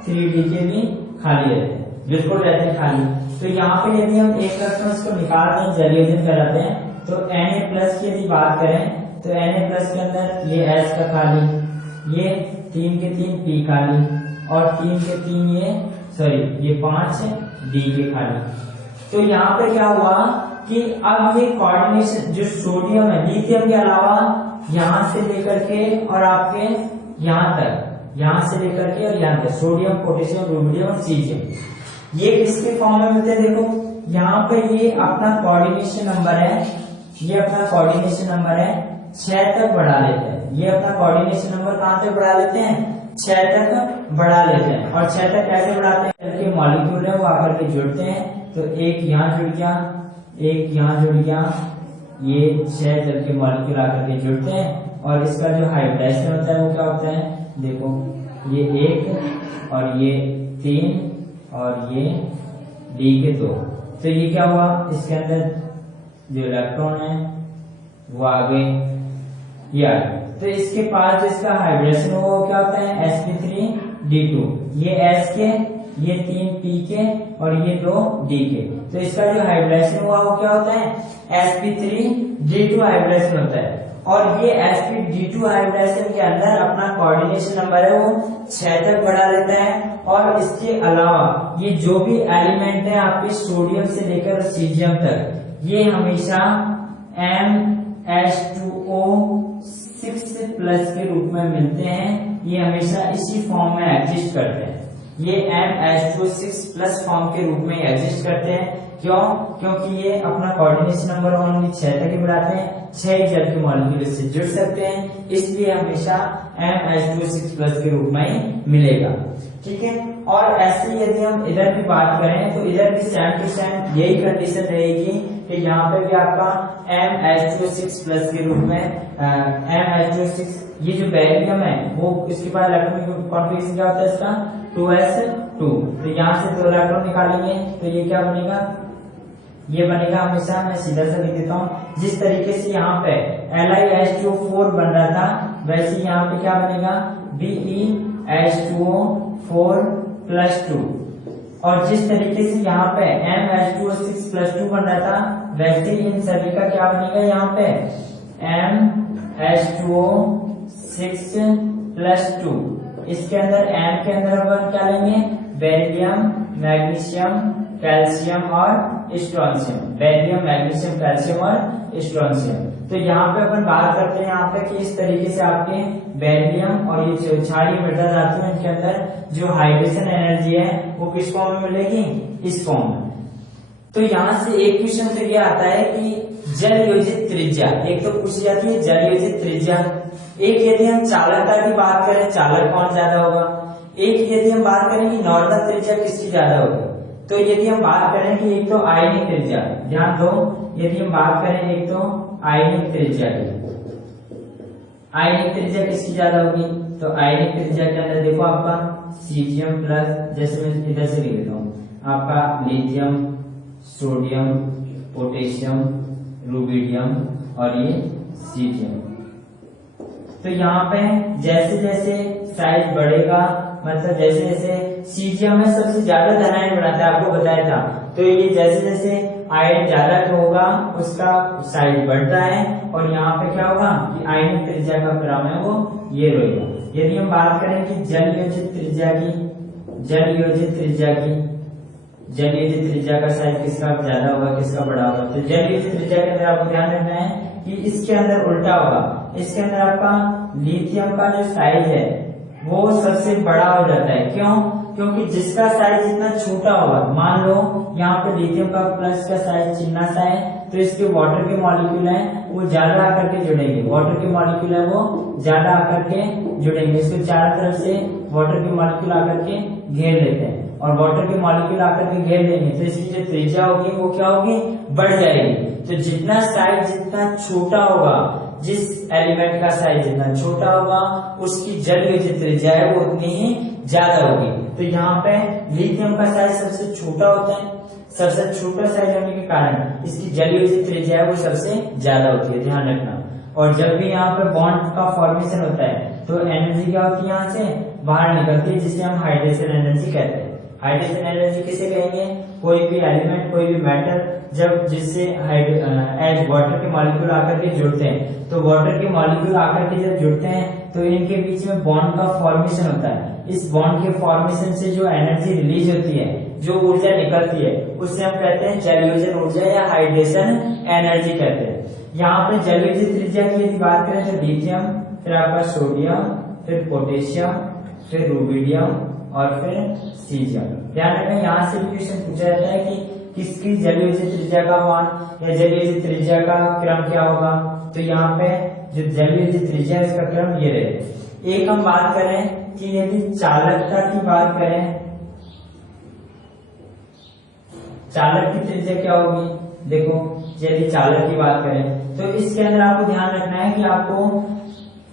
3d के भी खाली रहते हैं, बिल्कुल रहते हैं खाली। तो यहाँ पे यदि हम एक इलेक्ट्रॉन को निकाल दें, जलीयोजन कराते हैं, तो Na+ की यदि बात करें तो Na+ के अंदर ये S का खाली, ये 3 के 3 P खाली और 3 के 3 ये 5 D के खाली। तो यहाँ पे क्या हुआ कि अब ये कोऑर्डिनेशन जो सोडियम है लिथियम के अलावा यहाँ से लेकर के और आपके यहाँ तक, यहाँ से लेकर के और यहाँ तक सोडियम, पोटेशियम, रुबिडियम और सीजियम, ये किसके फॉर्म में मिलते हैं? देखो यहाँ पे ये अपना कोऑर्डिनेशन नंबर है, ये अपना कोऑर्डिनेशन नंबर है 6 तक बढ़ा लेते हैं। ये अपना कोऑर्डिनेशन नंबर कहाँ तक बढ़ा लेते हैं? 6 तक बढ़ा लेते हैं। और 6 तक कैसे बढ़ाते हैं? जल के मॉलिक्यूल है वो आकर के जुड़ते हैं, तो एक यहाँ जुड़ गया, एक यहाँ जुड़ गया, ये 6 जल के मॉलिक्यूल आकर के जुड़ते हैं, और इसका जो हाइब्रिडाइजेशन होता है वो क्या होता है? देखो ये 1 और ये 3 और ये D के 2, तो ये क्या हुआ? इसके अंदर जो इलेक्ट्रॉन है वो आगे ये आ गए, तो इसके पास जिसका हाइब्रिडेशन होगा वो क्या होता है? sp3d2, ये S के, ये 3 P के और ये 2 D के, तो इसका जो हाइब्रिडेशन हुआ वो क्या होता है? sp3d2 हाइब्रिडेशन होता है। और ये sp3d2 हाइब्रिडेशन के अंदर अपना कोऑर्डिनेशन नंबर है वो 6 तक बढ़ा लेता है। और इसके अलावा ये जो भी एलिमेंट है आपके सोडियम से लेकर सीजियम तक, ये हमेशा MH2O6 प्लस के रूप में मिलते हैं, ये हमेशा इसी फॉर्म में एग्जिस्ट करते हैं, ये MH2O6 प्लस फॉर्म के रूप में एग्जिस्ट करते हैं। क्यों? क्योंकि ये अपना कोऑर्डिनेशन नंबर ओनली 6 तक ही बढ़ाते हैं, 6 जल के मॉलिक्यूल से जुड़ सकते हैं, इसलिए हमेशा MH2O6 प्लस के रूप में ही मिलेगा। ठीक है, और ऐसे यदि हम इधर भी बात करें तो इधर भी सेम टू सेम यही कंडीशन रहेगी कि यहाँ पे भी आपका MH2O6 प्लस के रूप में MH2O6, ये जो बेरिलियम है वो इसके पास इलेक्ट्रॉनिक कॉन्फ़िगरेशन क्या होता है इसका? 2s2, तो यहाँ से 2 इलेक्ट्रॉन निकालेंगे तो ये क्या बनेगा? ये बनेगा हमेशा, मैं सीधा सा लिख देता हूँ। जिस तरीके से यहाँ पे LiH2O4 बन रहा था, वैसे यहाँ पे क्या बनेगा, BeH2O4+2। और जिस तरीके से यहाँ पे MH2O6+2 बन रहा था, वैसे इन सभी का क्या बनेगा, यहाँ पे MH2O6+2। इसके अंदर M के अंदर अपन क्या लेंगे, बेरिलियम, मैग्नीशियम, कैल्शियम और स्ट्रोंशियम। बेरिलियम, मैग्नीशियम, कैल्शियम और स्ट्रोंशियम। तो यहाँ पे अपन बात करते हैं यहाँ पे कि इस तरीके से आपके बेरिलियम और ये जो क्षारीय मृदा धातु है, इनके अंदर जो हाइड्रेशन एनर्जी है वो किस फॉर्म में मिलेगी, इस फॉर्म में। तो यहाँ से एक क्वेश्चन तो ये आता है कि जल योजित त्रिज्या, एक तो पूछी जाती है जल योजित त्रिज्या। एक यदि हम चालकता की बात करें, चालक कौन ज्यादा होगा। एक यदि हम बात करें कि नॉर्मल त्रिज्या किसकी ज्यादा होगी। तो यदि हम बात करें कि एक तो आयनिक त्रिज्या, ध्यान दो, यदि हम बात करें एक तो आयनिक त्रिज्या की, आयनिक त्रिज्या किसकी ज्यादा होगी। तो आयनिक त्रिज्या के अंदर देखो आपका सीजियम प्लस, जैसे मैं इधर से लिख देता हूँ, आपका लिथियम, सोडियम, पोटेशियम, रुबिडियम और ये सीजियम। तो यहाँ पे जैसे जैसे साइज बढ़ेगा, मतलब जैसे जैसे सीजियम में सबसे ज्यादा धनायन बनाता है, आपको बताया था। तो ये जैसे जैसे आयन ज्यादा होगा उसका साइज बढ़ता है, और यहाँ पे क्या होगा कि आयनिक त्रिज्या का क्रम है वो ये रहेगा। यदि हम बात करें कि जल योजित त्रिज्या की, जल योजित त्रिज्या की, जल योजित त्रिज्या का साइज किसका ज्यादा होगा, किसका बड़ा होगा। तो जल योजित त्रिज्या के अंदर आपको ध्यान रखना है कि इसके अंदर उल्टा होगा। इसके अंदर आपका लिथियम का जो साइज है वो सबसे बड़ा हो जाता है। क्यों? क्योंकि जिसका साइज जितना छोटा होगा, मान लो यहाँ पे लिथियम का प्लस का साइज चिन्ना सा है, तो इसके वाटर के मॉलिक्यूल है वो ज्यादा आकर के जुड़ेंगे, वाटर के मॉलिक्यूल है वो ज्यादा आकर के जुड़ेंगे। इसको चारों तरफ से वाटर के मॉलिक्यूल आकर के घेर लेते हैं, और वाटर के मॉलिक्यूल आकर के घेर लेंगे तो इसकी जो त्रिज्या होगी वो क्या होगी, बढ़ जाएगी। तो जितना साइज जितना छोटा होगा, जिस एलिमेंट का साइज जितना छोटा होगा, उसकी जल योजित त्रिज्या है वो उतनी ही ज्यादा होगी। तो यहाँ पे लिथियम का साइज सबसे छोटा होता है, सबसे छोटा साइज होने के कारण इसकी जल योजित त्रिज्या है वो सबसे ज्यादा होती है, ध्यान रखना। और जब भी यहाँ पे बॉन्ड का फॉर्मेशन होता है तो एनर्जी क्या होती है, यहाँ से बाहर निकलती है, जिसे हम हाइड्रेशन एनर्जी कहते हैं। हाइड्रेशन एनर्जी किसे कहेंगे, कोई भी एलिमेंट, कोई भी मैटर जब जिससे एज वाटर के मॉलिक्यूल आकर के जुड़ते हैं, तो वाटर के मॉलिक्यूल आकर के जब जुड़ते हैं तो इनके बीच में बॉन्ड का फॉर्मेशन होता है। इस बॉन्ड के फॉर्मेशन से जो एनर्जी रिलीज होती है, जो ऊर्जा निकलती है, उसे हम कहते हैं जल योजन ऊर्जा या हाइड्रेशन एनर्जी कहते हैं। यहाँ पे जल योजित त्रिज्या की यदि बात करें तो लिथियम, फिर आपका सोडियम, फिर पोटेशियम, फिर रुबिडियम और फिर सीजियम। ध्यान रखना, यहाँ से भी क्वेश्चन पूछा जाता है कि किसकी जल योजित त्रिज्या का मान या जल योजित त्रिज्या का क्रम क्या होगा। तो यहाँ पे जो जल योजित त्रिज्या है इसका क्रम ये रहे। एक हम बात करें कि यदि चालकता की बात करें, चालक की त्रिज्या क्या होगी। देखो यदि चालक की बात करें तो इसके अंदर आपको ध्यान रखना है कि आपको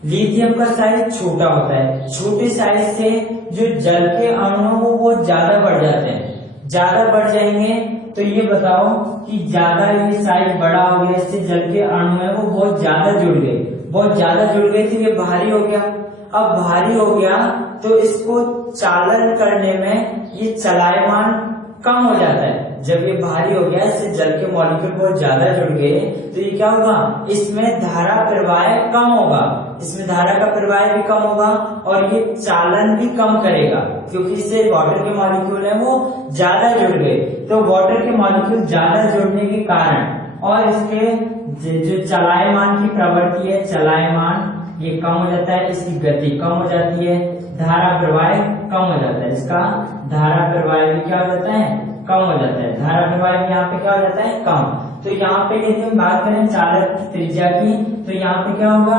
लिथियम का साइज छोटा होता है, छोटे साइज से जो जल के अणु वो ज्यादा बढ़ जाते हैं, ज्यादा बढ़ जाएंगे तो ये बताओ कि ज्यादा ये साइज बड़ा हो गया, इससे जल के अणु है वो बहुत ज्यादा जुड़ गए, बहुत ज्यादा जुड़ गए तो ये भारी हो गया। अब भारी हो गया तो इसको चालन करने में ये चलायमान कम हो जाता है। जब ये भारी हो गया, इससे जल के मॉलिक्यूल बहुत ज्यादा जुड़ गए तो ये क्या होगा, इसमें धारा प्रवाह कम होगा, इसमें धारा का प्रवाह भी कम होगा और ये चालन भी कम करेगा, क्योंकि इससे वाटर के मॉलिक्यूल है वो ज्यादा जुड़ गए। तो वाटर के मॉलिक्यूल ज्यादा जुड़ने के कारण और इसके जो चलायमान की प्रवृत्ति है, चलायमान ये कम हो जाता है, इसकी गति कम हो जाती है, धारा प्रवाह कम हो जाता है, इसका धारा प्रवाह भी क्या हो जाता है, कम हो जाता है। धारा प्रवाह यहाँ पे क्या हो जाता है, कम। तो यहाँ पे यदि हम बात करें चालक की त्रिज्या की, तो यहाँ पे क्या होगा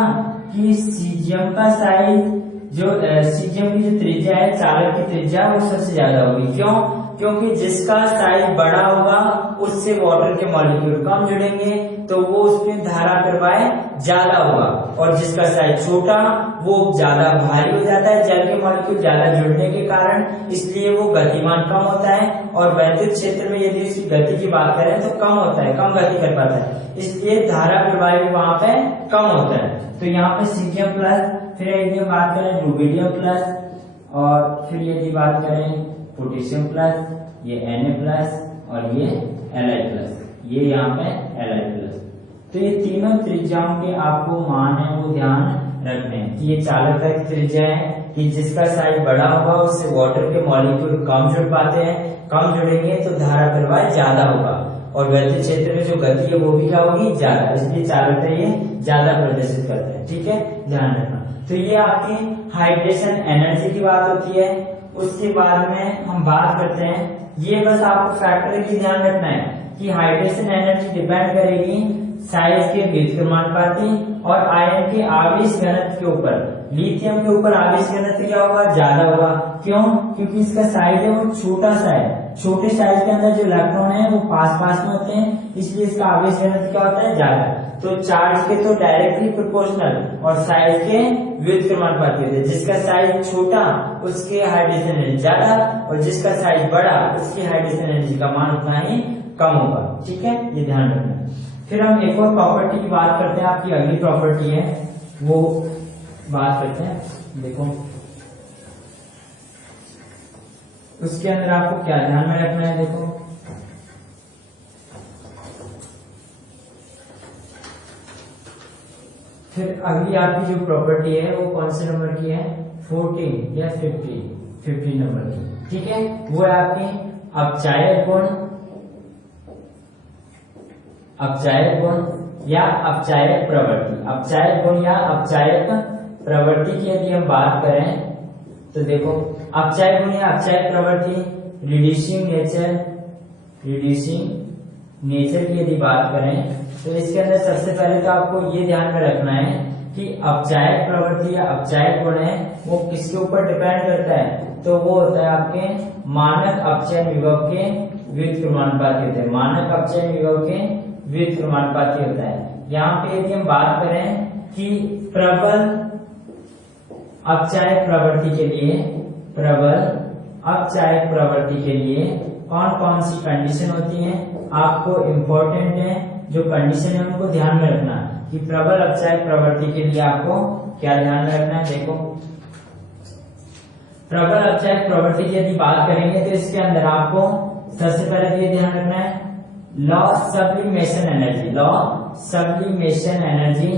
कि सीजियम का साइज, जो सीजियम की जो त्रिज्या है, चालक की त्रिज्या वो सबसे ज्यादा होगी। क्यों? क्योंकि जिसका साइज बड़ा होगा उससे वाटर के मॉलिक्यूल कम जुड़ेंगे, तो वो उसमें धारा प्रवाह ज्यादा होगा, और जिसका साइज छोटा वो ज्यादा भारी हो जाता है जल के मॉलिक्यूल ज्यादा जुड़ने के कारण, इसलिए वो गतिमान कम होता है। और वैद्युत क्षेत्र में यदि उसकी गति की बात करें तो कम होता है, कम गति कर पाता है, इसलिए धारा प्रवाह भी वहां पे कम होता है। तो यहाँ पे सीजियम प्लस, फिर यदि बात करें रुबिडियम प्लस, और फिर यदि बात करें पोटेशियम प्लस, ये Na प्लस और ये Li प्लस, ये यहाँ पे Li प्लस। तो ये तीनों त्रिज्याओं के आपको मान है वो ध्यान रखने हैं कि ये चालकता की त्रिज्या है कि जिसका साइज बड़ा होगा उससे वाटर के मॉलिक्यूल कम जुड़ पाते हैं, कम जुड़ेंगे तो धारा प्रवाह ज्यादा होगा, और वैद्युत क्षेत्र में जो गति है वो भी क्या होगी, ज्यादा, इसलिए चालकता ये ज्यादा प्रदर्शित करते हैं। ठीक है, ध्यान रखना। तो ये आपकी हाइड्रेशन एनर्जी की बात होती है। उसके बाद में हम बात करते हैं, ये बस आपको फैक्टर की ध्यान रखना है कि हाइड्रेशन एनर्जी डिपेंड करेगी साइज के व्युत्क्रमानुपाती और आयन के आवेश घनत्व के ऊपर। लिथियम के ऊपर आवेश घनत्व क्या होगा, ज्यादा होगा। क्यों? क्योंकि इसका साइज है वो छोटा सा है, छोटे साइज के अंदर जो इलेक्ट्रॉन है वो पास पास में होते हैं, इसलिए इसका आवेश घनत्व क्या होता है, ज्यादा। तो चार्ज के तो डायरेक्टली प्रोपोर्शनल और साइज के व्युत्क्रमानुपाती होते हैं। जिसका साइज छोटा उसके हाइड्रेशन एनर्जी ज्यादा, और जिसका साइज बड़ा उसकी हाइड्रेशन एनर्जी का मान उतना ही कम होगा। ठीक है, ये ध्यान रखना। फिर हम एक और प्रॉपर्टी की बात करते हैं, आपकी अगली प्रॉपर्टी है वो बात करते हैं। देखो उसके अंदर आपको क्या ध्यान में रखना है, देखो फिर अगली आपकी जो प्रॉपर्टी है वो कौन से नंबर की है, 14 या 15 नंबर की। ठीक है, वो है आपकी अपचायक गुण, अपचायक गुण या अपचायक प्रवृत्ति। अपचायक गुण या अपचायक प्रवृत्ति की यदि हम बात करें तो देखो अपचायक गुण या अपचायक प्रवृत्ति रिड्यूसिंग नेचर की यदि बात करें तो इसके अंदर सबसे पहले तो आपको ये ध्यान में रखना है कि अपचायक प्रवृत्ति या अपचायक गुण है वो किसके ऊपर डिपेंड करता है, तो वो होता है आपके मानक अपचयन विभव के व्युत्क्रमानुपाती होते हैं। मानक अपचयन विभव के व्युत्क्रमानुपाती होता है। यहाँ पे यदि हम बात करें कि प्रबल अपचायक प्रवृत्ति के लिए, प्रबल अपचायक प्रवृत्ति के लिए कौन कौन सी कंडीशन होती हैं, आपको इम्पोर्टेंट है जो कंडीशन है उनको ध्यान में रखना कि प्रबल अपचायक प्रवृत्ति के लिए आपको क्या ध्यान में रखना है। देखो प्रबल अपचायक प्रवृत्ति की यदि बात करेंगे तो इसके अंदर आपको सबसे पहले तो ये ध्यान रखना है low sublimation energy, low sublimation energy.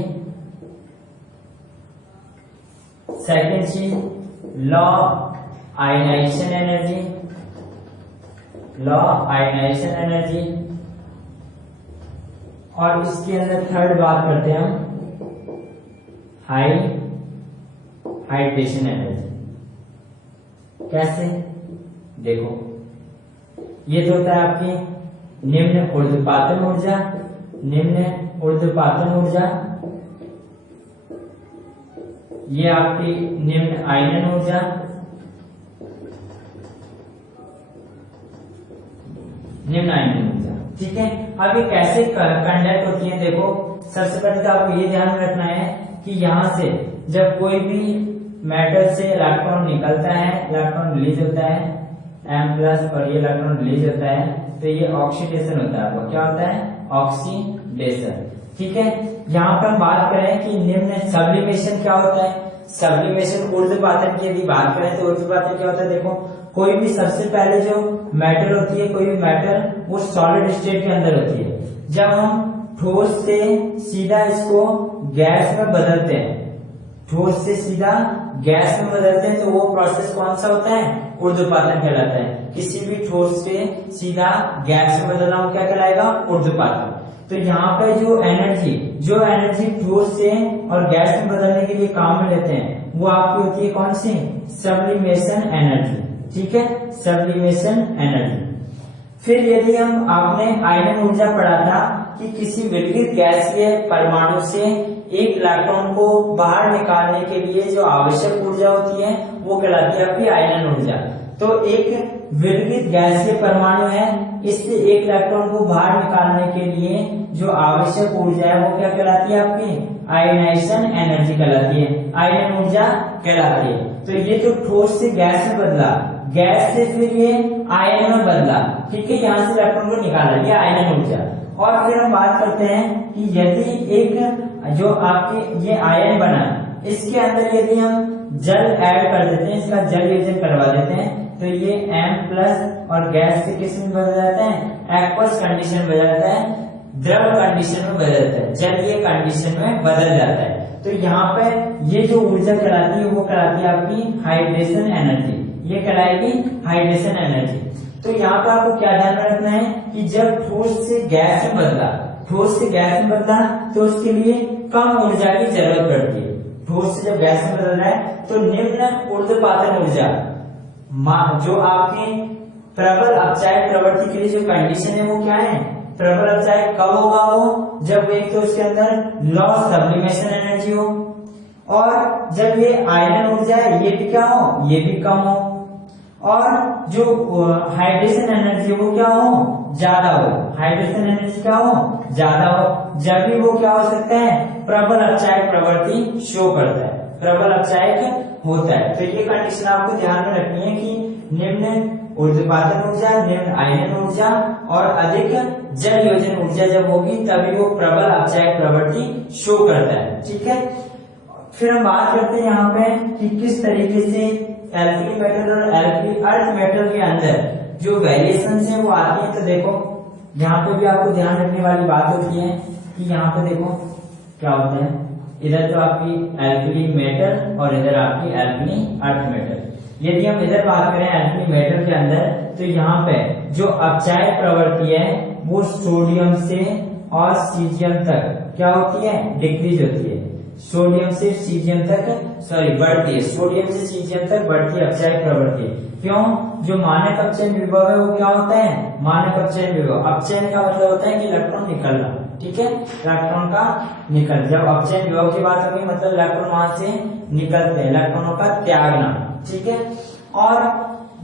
Second चीज low ionisation energy, low ionisation energy. और इसके अंदर थर्ड बात करते हैं हम हाइड्रेशन एनर्जी। कैसे, देखो ये तो होता है आपकी निम्न ऊर्ध्वपातन ऊर्जा, निम्न ऊर्ध्वपातन ऊर्जा, ये आपकी निम्न आयनन ऊर्जा, निम्न आयनन ऊर्जा। ठीक है, अब ये कैसे कंडक्ट होती है, देखो सबसे पहले तो आपको ये ध्यान में रखना है कि यहाँ से जब कोई भी मेटल से इलेक्ट्रॉन निकलता है, इलेक्ट्रॉन रिलीज होता है M+ और ये इलेक्ट्रॉन रिलीज होता है तो ये ऑक्सीडेशन होता है। आपको क्या होता है, ऑक्सीडेशन। ठीक है, यहाँ पर हम बात करें कि निम्न सब्लिमेशन क्या होता है। सब्लिमेशन ऊर्ध्वपातन की यदि बात करें तो ऊर्ध्वपातन क्या होता है, देखो कोई भी सबसे पहले जो मेटल होती है, कोई भी मेटल वो सॉलिड स्टेट के अंदर होती है। जब हम ठोस से सीधा इसको गैस में बदलते हैं, ठोस से सीधा गैस में बदलते हैं तो वो प्रोसेस कौन सा होता है, ऊर्ध्वपातन कहलाता है। किसी भी ठोस से सीधा गैस में बदलना वो क्या कहलाएगा, ऊर्ध्वपातन। तो यहाँ पे जो एनर्जी ठोस से और गैस में बदलने के लिए काम में लेते हैं वो आपकी होती है कौन सी, सब्लिमेशन एनर्जी। ठीक है, सब्लिमेशन एनर्जी। फिर यदि हम आपने आयनन ऊर्जा पढ़ा था कि किसी विलगित गैस के परमाणु से एक इलेक्ट्रॉन को बाहर निकालने के लिए जो आवश्यक ऊर्जा होती है वो कहलाती है आपकी आयनन ऊर्जा। तो एक विलगित गैस के परमाणु है, इससे एक इलेक्ट्रॉन को बाहर निकालने के लिए जो आवश्यक ऊर्जा है वो क्या कहलाती है आपकी आयनाइजेशन एनर्जी कहलाती है, आयन ऊर्जा कहलाती है। तो ये तो ठोस से गैस में बदला, गैस से फिर ये आयन में बदला, ठीक है, यहाँ से इलेक्ट्रॉन को निकाला, ये आयन ऊर्जा। और फिर हम बात करते हैं कि यदि एक जो आपके ये आयन बना, इसके अंदर यदि हम जल ऐड कर देते हैं, इसका जल वियोजन करवा देते हैं, तो ये M+ और गैस से किस में बदल जाता है, एक्वस कंडीशन में बदल जाता है, द्रव कंडीशन में बदल जाता है, जलीय कंडीशन में बदल जाता है। तो यहाँ पे ये जो ऊर्जा कहलाती है वो कहलाती है आपकी हाइड्रेशन एनर्जी, ये कहलाएगी हाइड्रेशन एनर्जी। तो यहाँ पर आपको क्या ध्यान में रखना है कि जब ठोस से गैस में बदला, ठोस से गैस में बदला तो उसके लिए कम ऊर्जा की जरूरत पड़ती है। ठोस से जब गैस में बदल रहा है तो निम्न ऊर्ध्वपातन ऊर्जा जो आपकी प्रबल अपचायक प्रवृत्ति के लिए जो कंडीशन है वो क्या है, प्रबल अपचायक कब होगा, वो जब एक तो उसके अंदर लॉस सब्लिमेशन एनर्जी हो, और जब ये आयन ऊर्जा है ये भी क्या हो, ये भी कम हो, और जो हाइड्रेशन एनर्जी वो क्या हो, ज्यादा हो, हाइड्रेशन एनर्जी क्या हो, ज्यादा हो। जब भी वो क्या हो सकता है, प्रबल अपचायक प्रवृत्ति शो करता है, प्रबल अपचायक होता है। तो ये कंडीशन आपको ध्यान में रखनी है कि निम्न ऊर्ध्वपातन ऊर्जा, निम्न आयन ऊर्जा और अधिक जल योजन ऊर्जा जब होगी तभी वो प्रबल अपचायक प्रवृत्ति शो करता है, ठीक है। फिर हम बात करते हैं यहाँ पे कि किस तरीके से एल्कली मेटल और एल्कली अर्थ मेटल के अंदर जो वेरिएशन है वो आती है। तो देखो यहाँ पे भी आपको ध्यान रखने वाली बात होती है कि यहाँ पे देखो क्या होता है, इधर तो आपकी एल्कली मेटल और इधर आपकी एल्कली अर्थ मेटल। यदि हम इधर बात करें एल्कली मेटल के अंदर, तो यहाँ पे जो अपचायक प्रवृत्ति है वो सोडियम से और सीजियम तक क्या होती है, डिक्रीज होती है। सोडियम से सीजियम तक बढ़ती है, सोडियम से सीजियम तक बढ़ती है अपचायक प्रवृत्ति। क्यों, जो मानक अपचयन विभव है वो क्या होता है, मानक अपचयन विभव। अपचयन का मतलब होता है कि इलेक्ट्रॉन निकलना, ठीक है, इलेक्ट्रॉन का निकल, जब अपचयन विभव की बात होगी मतलब इलेक्ट्रॉन वहां से निकलते हैं, इलेक्ट्रॉनों का त्यागना, ठीक है। और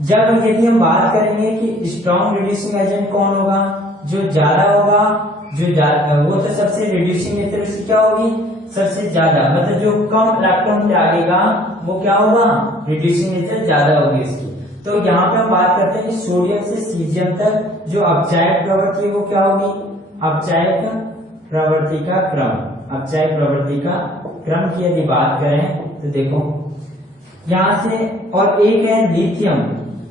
जब यदि हम बात करेंगे कि स्ट्रॉन्ग रिड्यूसिंग एजेंट कौन होगा, जो ज्यादा होगा, जो वो तो सबसे रिड्यूसिंग नेचर उसकी क्या होगी, सबसे ज्यादा, मतलब जो कम इलेक्ट्रॉन त्यागेगा वो क्या होगा, रिड्यूसिंग नेचर ज्यादा होगी इसकी। तो यहाँ पे हम बात करते हैं कि सोडियम से सीजियम तक जो अपचायक प्रवृत्ति वो क्या होगी, अपचायक प्रवृत्ति का क्रम, अपचायक प्रवृत्ति का क्रम की यदि बात करें तो देखो यहाँ से। और एक है लिथियम,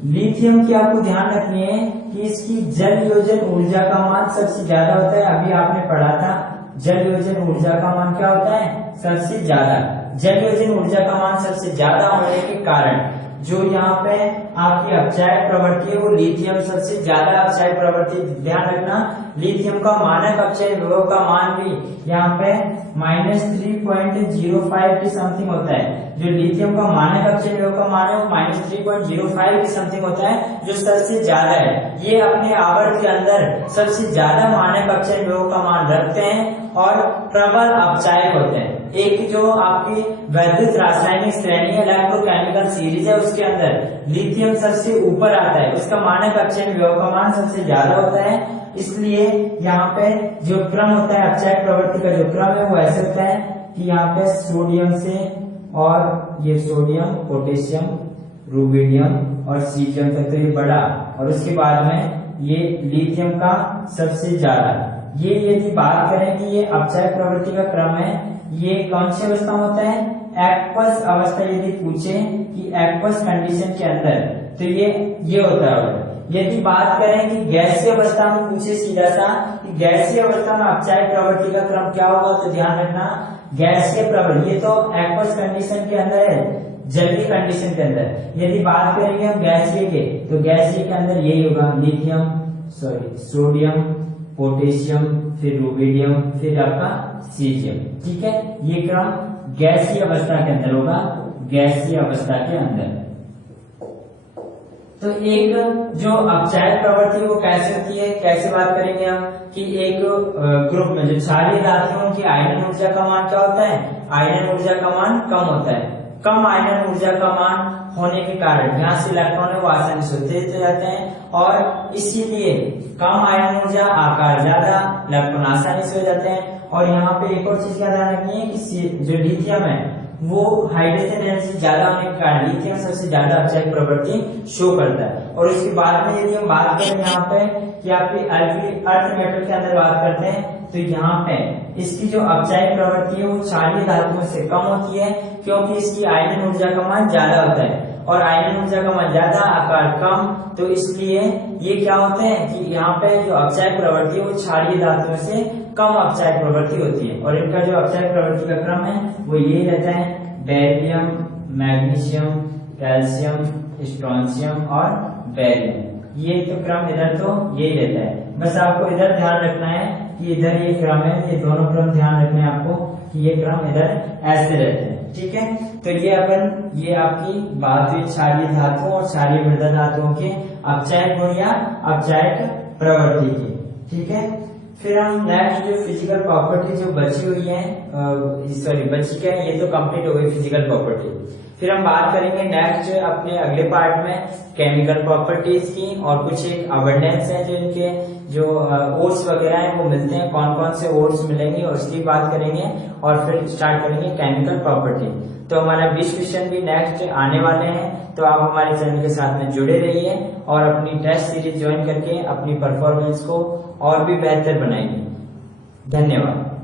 लिथियम की आपको ध्यान रखनी है कि इसकी जल योजन ऊर्जा का मान सबसे ज्यादा होता है। अभी आपने पढ़ा था जल योजन ऊर्जा का मान क्या होता है, सबसे ज्यादा। जल योजन ऊर्जा का मान सबसे ज्यादा होने के कारण जो यहाँ पे आपकी अपचायक प्रवृत्ति है वो लिथियम सबसे ज्यादा अपचायक प्रवृत्ति। ध्यान रखना लिथियम का मानक अपचयन विभव का मान भी यहाँ पे -3.05 की समथिंग होता है। जो लिथियम का मानक अपचयन विभव का मान है वो -3.05 की समथिंग होता है, जो सबसे ज्यादा है। ये अपने आवर्त के अंदर सबसे ज्यादा मानक अपचयन विभव का मान रखते हैं और प्रबल अपचायक होते हैं। एक जो आपकी वैद्युत रासायनिक श्रेणी है, इलेक्ट्रोकेमिकल सीरीज है, उसके अंदर लिथियम सबसे ऊपर आता है, उसका मानक अपचयन विभव का मान सबसे ज्यादा होता है। इसलिए यहाँ पे जो क्रम होता है अपचायक प्रवृत्ति का, जो क्रम है वो ऐसे होता है कि यहाँ पे सोडियम से और ये सोडियम, पोटेशियम, रुबिडियम और सीजियम तक तो ये बड़ा, और उसके बाद में ये लिथियम का सबसे ज्यादा। ये यदि बात करें कि ये अपचायक प्रवृत्ति का क्रम है, ये कौन सी अवस्था में होता है, एक्वस अवस्था। यदि पूछे कि एक्वस कंडीशन के अंदर तो ये होता है। यदि बात करें कि गैसीय अवस्था में पूछे सीधा सा कि गैसीय अवस्था में अपचायक प्रवृत्ति का क्रम क्या होगा, तो ध्यान रखना गैसीय प्रवृत्ति, ये तो एक्वस कंडीशन के अंदर है, जलीय कंडीशन के अंदर। यदि बात करेंगे हम गैसीय के, तो गैसीय के अंदर यही होगा लिथियम, सोडियम, पोटेशियम, फिर रुबिडियम, फिर आपका सीजियम, ठीक है। ये क्रम गैसीय अवस्था के अंदर होगा, गैसीय अवस्था के अंदर। तो एक जो अपचायक प्रवृत्ति वो कैसे होती है, कैसे बात करेंगे हम कि एक ग्रुप में जो क्षारीय धातुओं की आयनन ऊर्जा का मान क्या होता है, आयनन ऊर्जा का मान कम होता है। कम आयनन ऊर्जा का मान होने के कारण यहाँ से इलेक्ट्रॉन है वो आसानी से उत्तेजित हो जाते हैं और इसीलिए कम आयनन ऊर्जा आकार ज्यादा, इलेक्ट्रॉन आसानी से हो जाते हैं। और यहाँ पे एक और चीज का ध्यान रखनी है कि जो लिथियम है वो हाइड्रोजन एनर्जी ज्यादा होने के कारण लिथियम सबसे ज्यादा अपचायक प्रवृत्ति शो करता है। और उसके बाद में यदि हम बात करें यहाँ पे कि आपकी अर्थ मेटल के अंदर बात करते हैं तो यहाँ पे इसकी जो अपचायक प्रवृत्ति है वो क्षारीय धातुओं से कम होती है, क्योंकि इसकी आयनन ऊर्जा का मान ज्यादा होता है और आयनन ऊर्जा का मान ज्यादा, आकार कम, तो इसलिए ये क्या होते हैं कि यहाँ पे जो अपचायक प्रवृत्ति है वो क्षारीय धातुओं से कम अपचायक प्रवृत्ति होती है। और इनका जो अपचायक प्रवृत्ति का क्रम है वो ये रहता है बेरिलियम, मैग्नीशियम, कैल्शियम, स्ट्रोंशियम और बेरियम। ये तो क्रम इधर तो यही रहता है। बस आपको इधर ध्यान रखना है कि इधर ये क्रम है, ये दोनों क्रम ध्यान रखना है आपको कि ये क्रम इधर ऐसे रहते हैं। ठीक है, तो ये आपकी बात हुई क्षारीय धातुओं और क्षारीय मृदा धातुओं के अपचायक गुण या अपचायक प्रवृत्ति की। ठीक है, फिर हम नेक्स्ट जो फिजिकल प्रॉपर्टी जो बची हुई है, बची क्या है, ये तो कंप्लीट हो गई फिजिकल प्रॉपर्टी। फिर हम बात करेंगे नेक्स्ट अपने अगले पार्ट में केमिकल प्रॉपर्टीज की, और कुछ एक अबंडेंस है जो इनके जो ओर्स वगैरह है वो मिलते हैं, कौन कौन से ओर्स मिलेंगे और उसकी बात करेंगे, और फिर स्टार्ट करेंगे केमिकल प्रॉपर्टी। तो हमारा 20 क्वेश्चन भी नेक्स्ट आने वाले हैं, तो आप हमारे चैनल के साथ में जुड़े रहिए और अपनी टेस्ट सीरीज ज्वाइन करके अपनी परफॉर्मेंस को और भी बेहतर बनाएंगे। धन्यवाद।